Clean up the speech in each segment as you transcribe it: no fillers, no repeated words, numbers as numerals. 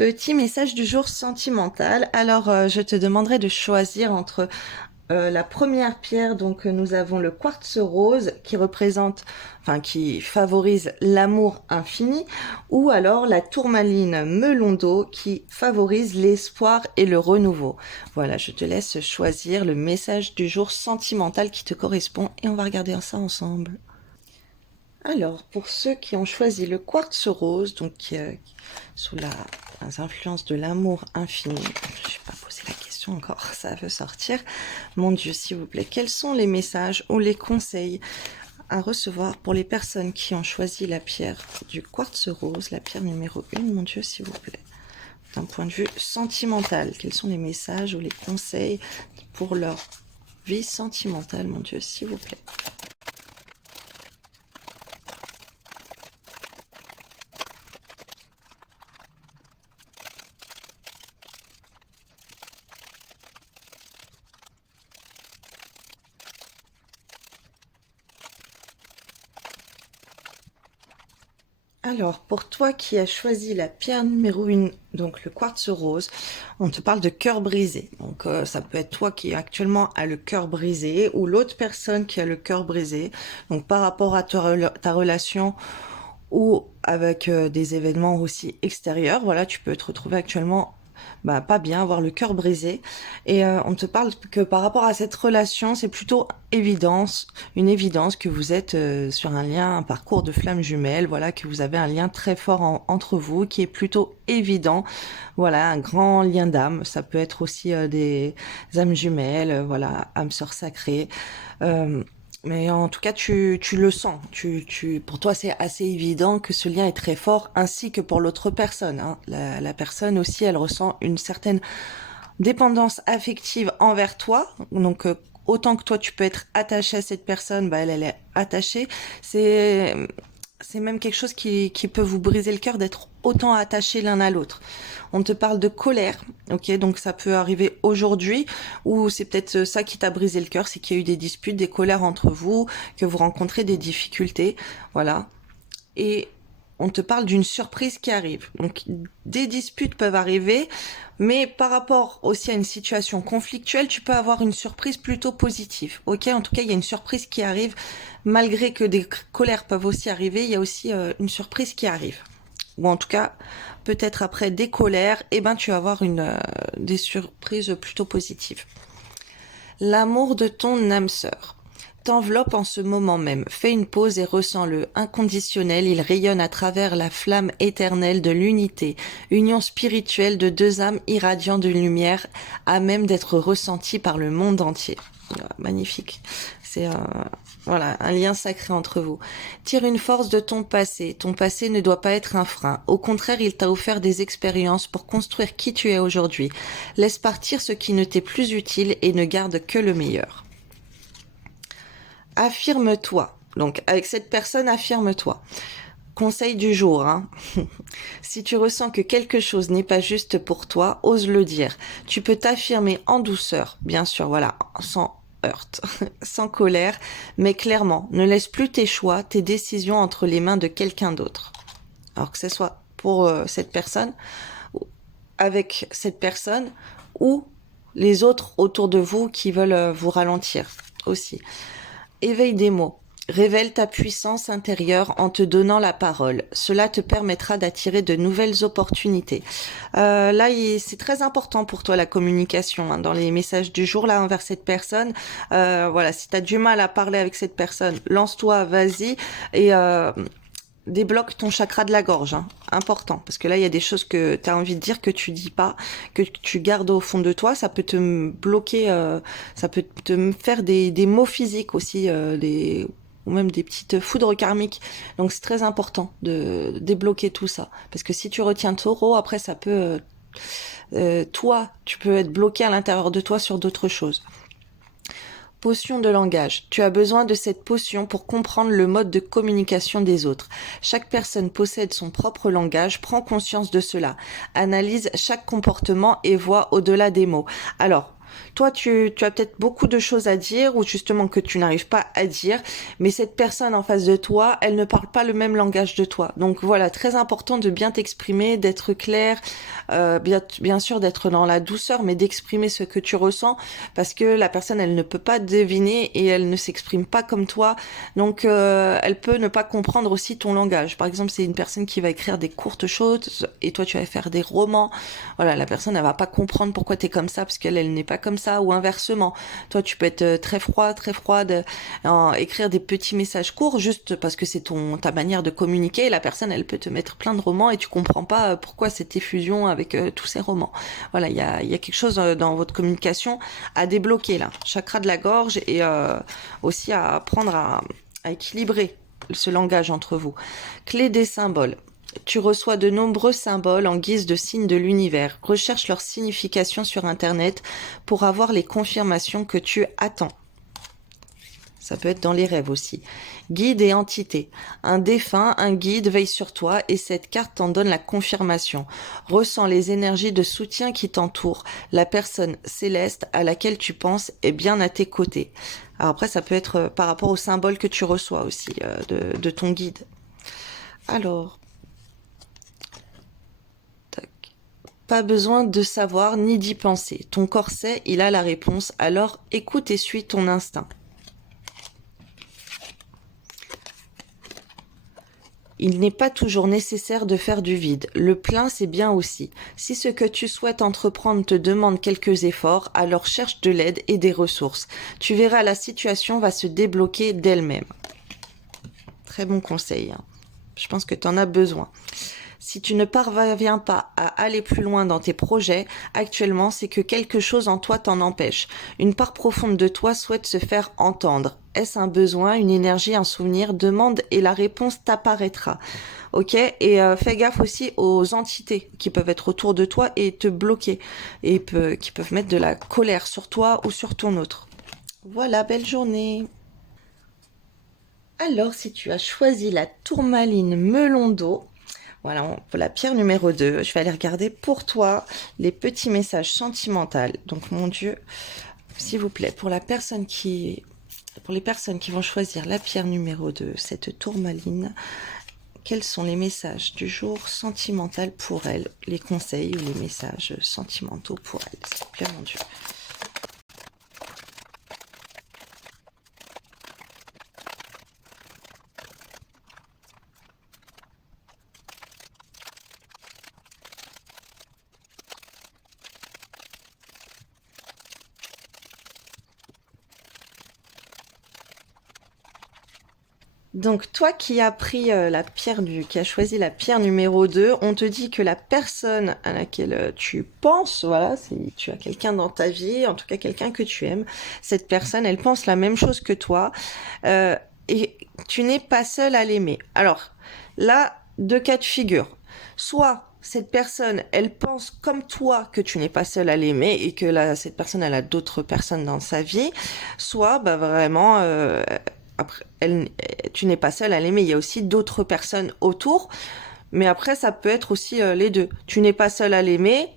Petit message du jour sentimental. Alors, je te demanderai de choisir entre la première pierre. Donc, nous avons le quartz rose qui représente, enfin, qui favorise l'amour infini, ou alors la tourmaline melon d'eau qui favorise l'espoir et le renouveau. Voilà, je te laisse choisir le message du jour sentimental qui te correspond et on va regarder ça ensemble. Alors, pour ceux qui ont choisi le quartz rose, donc sous les influences de l'amour infini, je vais pas poser la question encore, ça veut sortir. Mon Dieu, s'il vous plaît, quels sont les messages ou les conseils à recevoir pour les personnes qui ont choisi la pierre du quartz rose, la pierre numéro 1, mon Dieu, s'il vous plaît. D'un point de vue sentimental, quels sont les messages ou les conseils pour leur vie sentimentale, mon Dieu, s'il vous plaît. Alors, pour toi qui as choisi la pierre numéro 1, donc le quartz rose, on te parle de cœur brisé. Donc, ça peut être toi qui actuellement a le cœur brisé ou l'autre personne qui a le cœur brisé. Donc, par rapport à ta relation ou avec des événements aussi extérieurs, voilà, tu peux te retrouver actuellement pas bien, avoir le cœur brisé. Et on te parle que par rapport à cette relation, c'est plutôt une évidence que vous êtes sur un parcours de flammes jumelles, voilà, que vous avez un lien très fort entre vous, qui est plutôt évident, voilà, un grand lien d'âme. Ça peut être aussi des âmes jumelles, voilà, âmes sœurs sacrées. Mais en tout cas, tu le sens. Pour toi, c'est assez évident que ce lien est très fort, ainsi que pour l'autre personne. Hein. La personne aussi, elle ressent une certaine dépendance affective envers toi. Donc, autant que toi, tu peux être attaché à cette personne, elle est attachée. C'est même quelque chose qui peut vous briser le cœur d'être autant attachés l'un à l'autre. On te parle de colère, ok, donc ça peut arriver aujourd'hui, ou c'est peut-être ça qui t'a brisé le cœur, c'est qu'il y a eu des disputes, des colères entre vous, que vous rencontrez des difficultés, voilà. Et on te parle d'une surprise qui arrive. Donc des disputes peuvent arriver, mais par rapport aussi à une situation conflictuelle, tu peux avoir une surprise plutôt positive. Ok, en tout cas, il y a une surprise qui arrive, malgré que des colères peuvent aussi arriver, il y a aussi une surprise qui arrive. Ou en tout cas, peut-être après des colères, tu vas avoir des surprises plutôt positives. L'amour de ton âme sœur t'enveloppe en ce moment même. Fais une pause et ressens-le. Inconditionnel, il rayonne à travers la flamme éternelle de l'unité. Union spirituelle de deux âmes irradiant de lumière, à même d'être ressentie par le monde entier. Magnifique. C'est voilà, un lien sacré entre vous. Tire une force de ton passé. Ton passé ne doit pas être un frein. Au contraire, il t'a offert des expériences pour construire qui tu es aujourd'hui. Laisse partir ce qui ne t'est plus utile et ne garde que le meilleur. Affirme-toi. Donc, avec cette personne, affirme-toi. Conseil du jour, hein. Si tu ressens que quelque chose n'est pas juste pour toi, ose le dire. Tu peux t'affirmer en douceur, bien sûr, voilà, sans heurte, sans colère, mais clairement, ne laisse plus tes choix, tes décisions entre les mains de quelqu'un d'autre. Alors que ce soit pour cette personne, avec cette personne, ou les autres autour de vous qui veulent vous ralentir aussi. Éveille des mots. Révèle ta puissance intérieure en te donnant la parole. Cela te permettra d'attirer de nouvelles opportunités. Là, c'est très important pour toi la communication, hein, dans les messages du jour là envers cette personne. Voilà, si tu as du mal à parler avec cette personne, lance-toi, vas-y et débloque ton chakra de la gorge, hein, important, parce que là il y a des choses que tu as envie de dire que tu dis pas, que tu gardes au fond de toi, ça peut te bloquer, ça peut te faire des maux physiques aussi, ou même des petites foudres karmiques. Donc c'est très important de débloquer tout ça, parce que si tu retiens trop, après ça peut, toi, tu peux être bloqué à l'intérieur de toi sur d'autres choses. Potion de langage. Tu as besoin de cette potion pour comprendre le mode de communication des autres. Chaque personne possède son propre langage, prends conscience de cela. Analyse chaque comportement et vois au-delà des mots. Alors, Toi, tu as peut-être beaucoup de choses à dire ou justement que tu n'arrives pas à dire, mais cette personne en face de toi, elle ne parle pas le même langage de toi. Donc voilà, très important de bien t'exprimer, d'être clair, bien sûr d'être dans la douceur, mais d'exprimer ce que tu ressens parce que la personne, elle ne peut pas deviner et elle ne s'exprime pas comme toi. Donc elle peut ne pas comprendre aussi ton langage. Par exemple, c'est une personne qui va écrire des courtes choses et toi tu vas faire des romans. Voilà, la personne elle va pas comprendre pourquoi t'es comme ça parce qu'elle elle n'est pas comme ça ou inversement. Toi tu peux être très froid, très froide, écrire des petits messages courts juste parce que c'est ta manière de communiquer et la personne elle peut te mettre plein de romans et tu comprends pas pourquoi cette effusion avec tous ces romans. Voilà, il y a quelque chose dans votre communication à débloquer là, chakra de la gorge et aussi à apprendre à équilibrer ce langage entre vous. Clé des symboles. Tu reçois de nombreux symboles en guise de signes de l'univers. Recherche leur signification sur Internet pour avoir les confirmations que tu attends. Ça peut être dans les rêves aussi. Guide et entité. Un défunt, un guide veille sur toi et cette carte t'en donne la confirmation. Ressens les énergies de soutien qui t'entourent. La personne céleste à laquelle tu penses est bien à tes côtés. Alors après, ça peut être par rapport au symbole que tu reçois aussi de ton guide. Alors, pas besoin de savoir ni d'y penser. Ton corps sait, il a la réponse. Alors écoute et suis ton instinct. Il n'est pas toujours nécessaire de faire du vide. Le plein, c'est bien aussi. Si ce que tu souhaites entreprendre te demande quelques efforts, alors cherche de l'aide et des ressources. Tu verras, la situation va se débloquer d'elle-même. Très bon conseil. Je pense que tu en as besoin. Si tu ne parviens pas à aller plus loin dans tes projets, actuellement, c'est que quelque chose en toi t'en empêche. Une part profonde de toi souhaite se faire entendre. Est-ce un besoin, une énergie, un souvenir? Demande et la réponse t'apparaîtra. Ok? Et fais gaffe aussi aux entités qui peuvent être autour de toi et te bloquer et qui peuvent mettre de la colère sur toi ou sur ton autre. Voilà, belle journée. Alors, si tu as choisi la tourmaline melon d'eau, voilà, pour la pierre numéro 2, je vais aller regarder pour toi les petits messages sentimentaux. Donc, mon Dieu, s'il vous plaît, pour les personnes qui vont choisir la pierre numéro 2, cette tourmaline, quels sont les messages du jour sentimental pour elles? Les conseils ou les messages sentimentaux pour elles, s'il vous plaît, mon Dieu. Donc toi qui as choisi la pierre numéro 2, on te dit que la personne à laquelle tu penses, voilà, si tu as quelqu'un dans ta vie, en tout cas quelqu'un que tu aimes, cette personne, elle pense la même chose que toi, euh, et tu n'es pas seul à l'aimer. Alors là, deux cas de figure. Soit cette personne, elle pense comme toi que tu n'es pas seul à l'aimer et que cette personne, elle a d'autres personnes dans sa vie, soit bah vraiment après, tu n'es pas seule à l'aimer, il y a aussi d'autres personnes autour. Mais après, ça peut être aussi les deux. Tu n'es pas seule à l'aimer,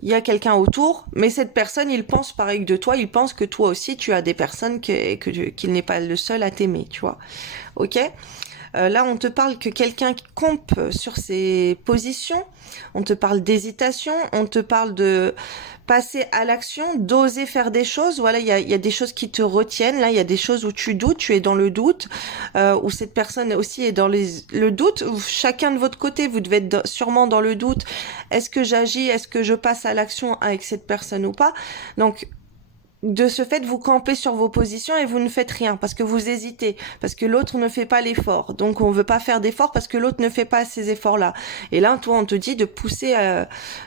il y a quelqu'un autour, mais cette personne, il pense pareil que de toi, il pense que toi aussi, tu as des personnes qu'il n'est pas le seul à t'aimer, tu vois. Ok? Là, on te parle que quelqu'un qui campe sur ses positions, on te parle d'hésitation, on te parle de passer à l'action, d'oser faire des choses. Voilà, il y a des choses qui te retiennent. Là, il y a des choses où tu doutes, tu es dans le doute, où cette personne aussi est dans le doute. Chacun de votre côté, vous devez être sûrement dans le doute. Est-ce que j'agis? Est-ce que je passe à l'action avec cette personne ou pas? Donc, de ce fait, vous campez sur vos positions et vous ne faites rien parce que vous hésitez, parce que l'autre ne fait pas l'effort. Donc, on veut pas faire d'effort parce que l'autre ne fait pas ces efforts-là. Et là, toi, on te dit de pousser,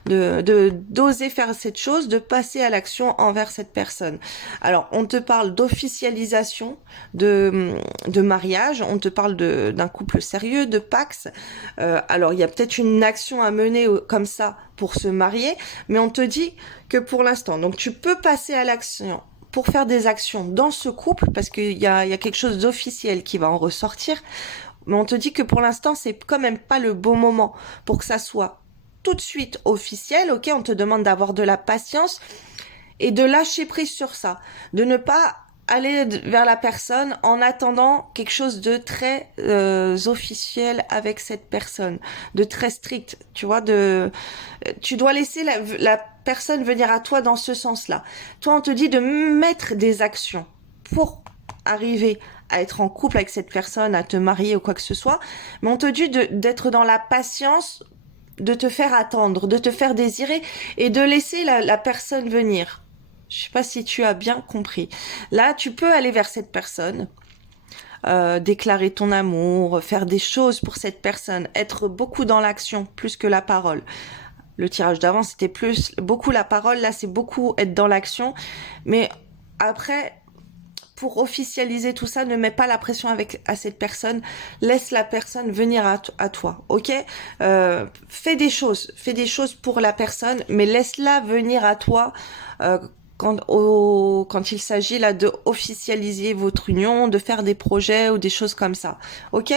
d'oser faire cette chose, de passer à l'action envers cette personne. Alors, on te parle d'officialisation, de mariage, on te parle d'un couple sérieux, de Pax. Alors, il y a peut-être une action à mener comme ça pour se marier, mais on te dit que pour l'instant, donc tu peux passer à l'action pour faire des actions dans ce couple, parce qu'il y a quelque chose d'officiel qui va en ressortir, mais on te dit que pour l'instant, c'est quand même pas le bon moment pour que ça soit tout de suite officiel, ok, on te demande d'avoir de la patience, et de lâcher prise sur ça, de ne pas aller vers la personne en attendant quelque chose de très officiel avec cette personne, de très strict, tu vois, tu dois laisser la personne venir à toi dans ce sens-là. Toi, on te dit de mettre des actions pour arriver à être en couple avec cette personne, à te marier ou quoi que ce soit, mais on te dit d'être dans la patience, de te faire attendre, de te faire désirer et de laisser la personne venir. Je sais pas si tu as bien compris. Là, tu peux aller vers cette personne, déclarer ton amour, faire des choses pour cette personne, être beaucoup dans l'action plus que la parole. Le tirage d'avant, c'était beaucoup la parole. Là, c'est beaucoup être dans l'action. Mais après, pour officialiser tout ça, ne mets pas la pression à cette personne. Laisse la personne venir à toi, ok? Fais des choses pour la personne, mais laisse-la venir à toi. Quand il s'agit là de officialiser votre union, de faire des projets ou des choses comme ça, ok?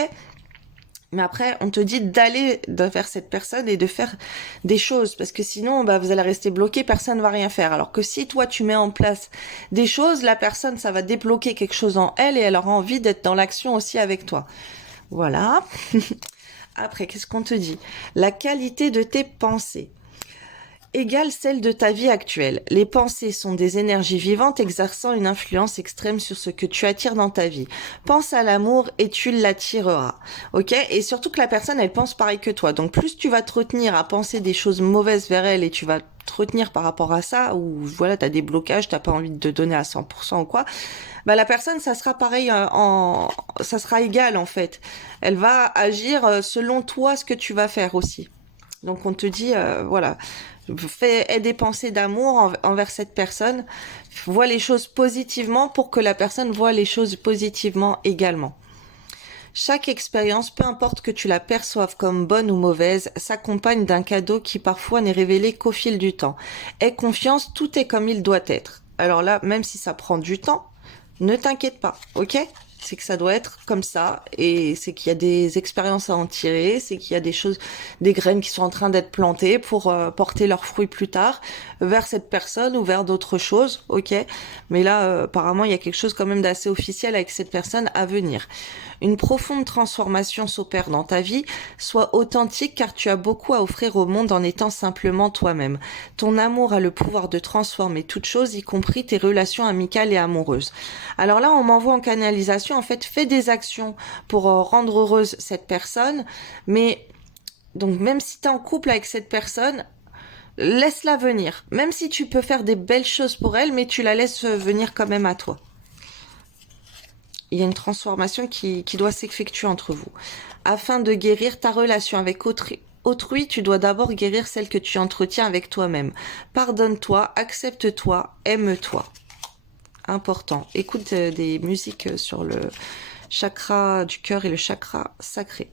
Mais après, on te dit d'aller vers cette personne et de faire des choses, parce que sinon, bah, vous allez rester bloqué, personne ne va rien faire. Alors que si toi, tu mets en place des choses, la personne, ça va débloquer quelque chose en elle et elle aura envie d'être dans l'action aussi avec toi. Voilà. Après, qu'est-ce qu'on te dit? La qualité de tes pensées égale celle de ta vie actuelle. Les pensées sont des énergies vivantes exerçant une influence extrême sur ce que tu attires dans ta vie. Pense à l'amour et tu l'attireras. Ok? Et surtout que la personne, elle pense pareil que toi. Donc plus tu vas te retenir à penser des choses mauvaises vers elle et tu vas te retenir par rapport à ça, ou voilà, t'as des blocages, t'as pas envie de te donner à 100% ou quoi, bah la personne, ça sera pareil ça sera égal en fait. Elle va agir selon toi ce que tu vas faire aussi. Donc on te dit, voilà, aie des pensées d'amour envers cette personne, vois les choses positivement pour que la personne voit les choses positivement également. Chaque expérience, peu importe que tu la perçoives comme bonne ou mauvaise, s'accompagne d'un cadeau qui parfois n'est révélé qu'au fil du temps. Aie confiance, tout est comme il doit être. Alors là, même si ça prend du temps, ne t'inquiète pas, ok? C'est que ça doit être comme ça, et c'est qu'il y a des expériences à en tirer, c'est qu'il y a des choses, des graines qui sont en train d'être plantées pour porter leurs fruits plus tard vers cette personne ou vers d'autres choses, ok? Mais là, apparemment, il y a quelque chose quand même d'assez officiel avec cette personne à venir. Une profonde transformation s'opère dans ta vie, sois authentique car tu as beaucoup à offrir au monde en étant simplement toi-même. Ton amour a le pouvoir de transformer toute chose, y compris tes relations amicales et amoureuses. Alors là, on m'envoie en canalisation, en fait, fais des actions pour rendre heureuse cette personne, mais donc même si tu es en couple avec cette personne, laisse-la venir. Même si tu peux faire des belles choses pour elle, mais tu la laisses venir quand même à toi. Il y a une transformation qui doit s'effectuer entre vous. Afin de guérir ta relation avec autrui, tu dois d'abord guérir celle que tu entretiens avec toi-même. Pardonne-toi, accepte-toi, aime-toi. Important. Écoute des musiques sur le chakra du cœur et le chakra sacré.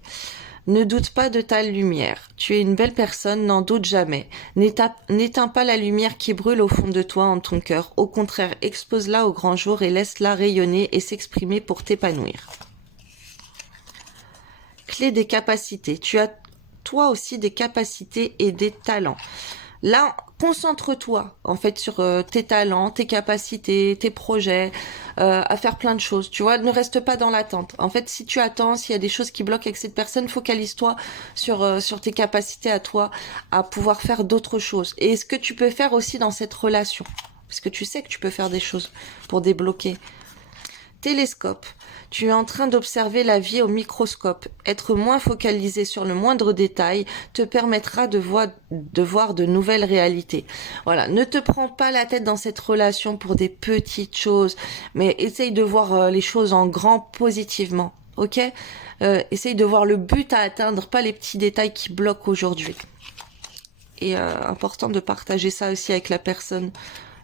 Ne doute pas de ta lumière. Tu es une belle personne, n'en doute jamais. N'éteins pas la lumière qui brûle au fond de toi, en ton cœur. Au contraire, expose-la au grand jour et laisse-la rayonner et s'exprimer pour t'épanouir. Clé des capacités. Tu as toi aussi des capacités et des talents. Là, concentre-toi en fait sur tes talents, tes capacités, tes projets, à faire plein de choses. Tu vois, ne reste pas dans l'attente. En fait, si tu attends, s'il y a des choses qui bloquent avec cette personne, focalise-toi sur tes capacités à toi, à pouvoir faire d'autres choses. Et ce que tu peux faire aussi dans cette relation, parce que tu sais que tu peux faire des choses pour débloquer. Télescope. Tu es en train d'observer la vie au microscope. Être moins focalisé sur le moindre détail te permettra de voir de nouvelles réalités. Voilà, ne te prends pas la tête dans cette relation pour des petites choses, mais essaye de voir les choses en grand positivement, ok? Essaye de voir le but à atteindre, pas les petits détails qui bloquent aujourd'hui. Et important de partager ça aussi avec la personne,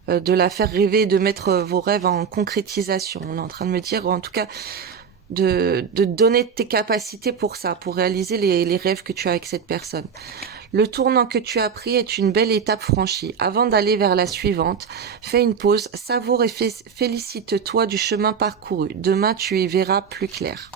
de la faire rêver, de mettre vos rêves en concrétisation. On est en train de me dire, ou en tout cas, de donner tes capacités pour ça, pour réaliser les rêves que tu as avec cette personne. Le tournant que tu as pris est une belle étape franchie. Avant d'aller vers la suivante, fais une pause, savoure et félicite-toi du chemin parcouru. Demain, tu y verras plus clair.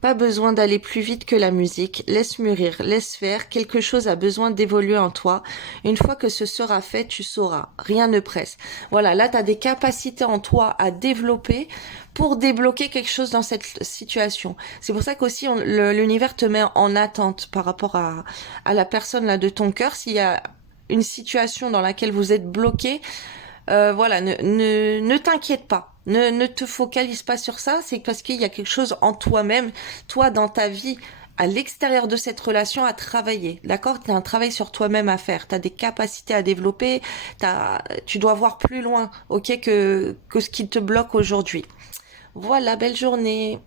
Pas besoin d'aller plus vite que la musique. Laisse mûrir, laisse faire. Quelque chose a besoin d'évoluer en toi. Une fois que ce sera fait, tu sauras. Rien ne presse. Voilà, là, tu as des capacités en toi à développer pour débloquer quelque chose dans cette situation. C'est pour ça qu'aussi l'univers te met en attente par rapport à la personne là de ton cœur. S'il y a une situation dans laquelle vous êtes bloqué, voilà, ne t'inquiète pas. Ne te focalise pas sur ça. C'est parce qu'il y a quelque chose en toi-même, toi dans ta vie, à l'extérieur de cette relation à travailler. D'accord? Tu as un travail sur toi-même à faire. Tu as des capacités à développer. Tu dois voir plus loin, ok, que ce qui te bloque aujourd'hui. Voilà, belle journée.